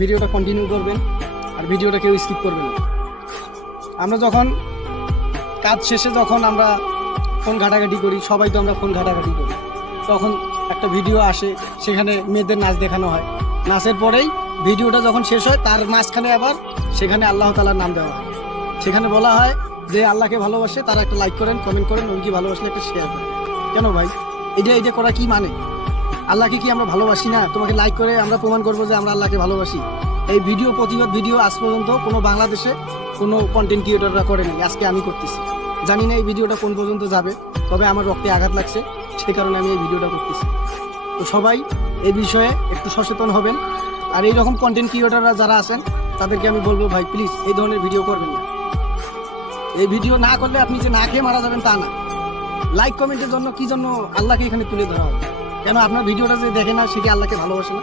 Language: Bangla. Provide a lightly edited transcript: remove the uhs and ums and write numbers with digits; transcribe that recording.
ভিডিওটা কন্টিনিউ করবেন আর ভিডিওটা কেউ স্কিপ করবেন না। আমরা যখন কাজ শেষে যখন আমরা ফোন ঘাটাঘাটি করি, সবাই তো আমরা ফোন ঘাটাঘাটি করি, তখন একটা ভিডিও আসে, সেখানে মেয়েদের নাচ দেখানো হয়। নাচের পরেই ভিডিওটা যখন শেষ হয় তার মাঝখানে আবার সেখানে আল্লাহ তাআলার নাম দেওয়া হয়। সেখানে বলা হয় যে আল্লাহকে ভালোবাসে তারা একটা লাইক করেন, কমেন্ট করেন, নবীকে ভালোবাসলে একটা শেয়ার করেন। কেন ভাই এটা করা কি মানে? আল্লাহকে কি আমরা ভালোবাসি না? তোমাকে লাইক করে আমরা প্রমাণ করবো যে আমরা আল্লাহকে ভালোবাসি। এই ভিডিও, প্রতিবাদ ভিডিও আজ পর্যন্ত কোনো বাংলাদেশে কোনো কন্টেন্ট ক্রিয়েটররা করেনি, আজকে আমি করতেছি। জানি না এই ভিডিওটা কোন পর্যন্ত যাবে, তবে আমার রক্তে আঘাত লাগছে, সেই কারণে আমি এই ভিডিওটা করতেছি। তো সবাই এই বিষয়ে একটু সচেতন হবেন। আর এই রকম কন্টেন্ট ক্রিয়েটররা যারা আছেন তাদেরকে আমি বলবো, ভাই প্লিজ এই ধরনের ভিডিও করবেন না। এই ভিডিও না করলে আপনি যে না খেয়ে মারা যাবেন তা না। লাইক কমেন্টের জন্য কি জন্য আল্লাহকে এখানে তুলে ধরা হবে? কেন আপনার ভিডিওটা যে দেখে না সে কি আল্লাহকে ভালোবাসে না?